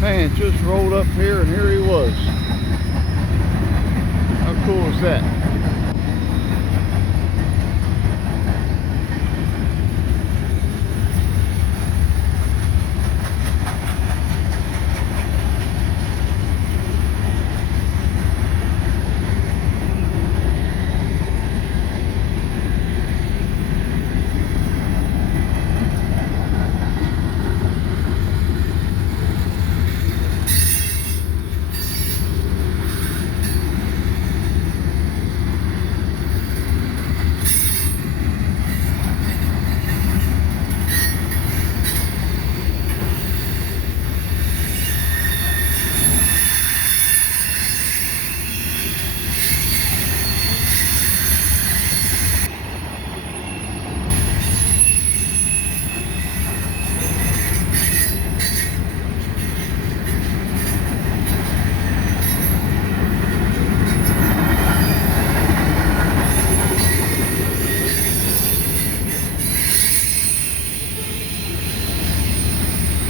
Man, just rolled up here and here he was. How cool is that?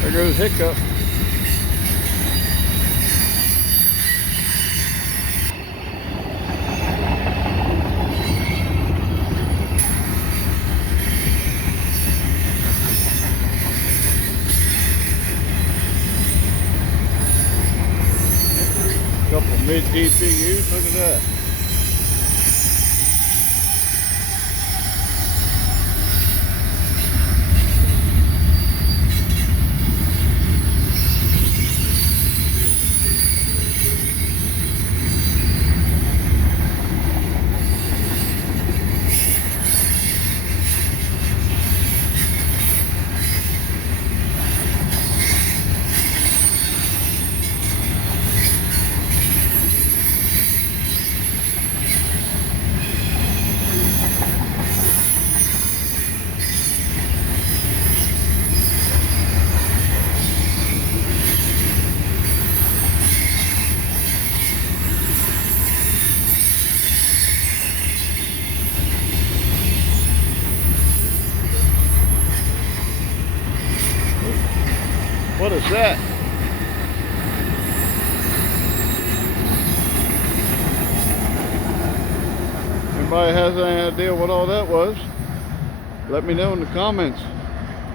There goes Hiccup. Couple mid DPUs, look at that. What is that? Anybody has any idea what all that was? Let me know in the comments.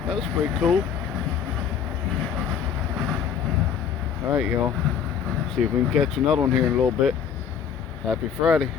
That was pretty cool. Alright, y'all. See if we can catch another one here in a little bit. Happy Friday.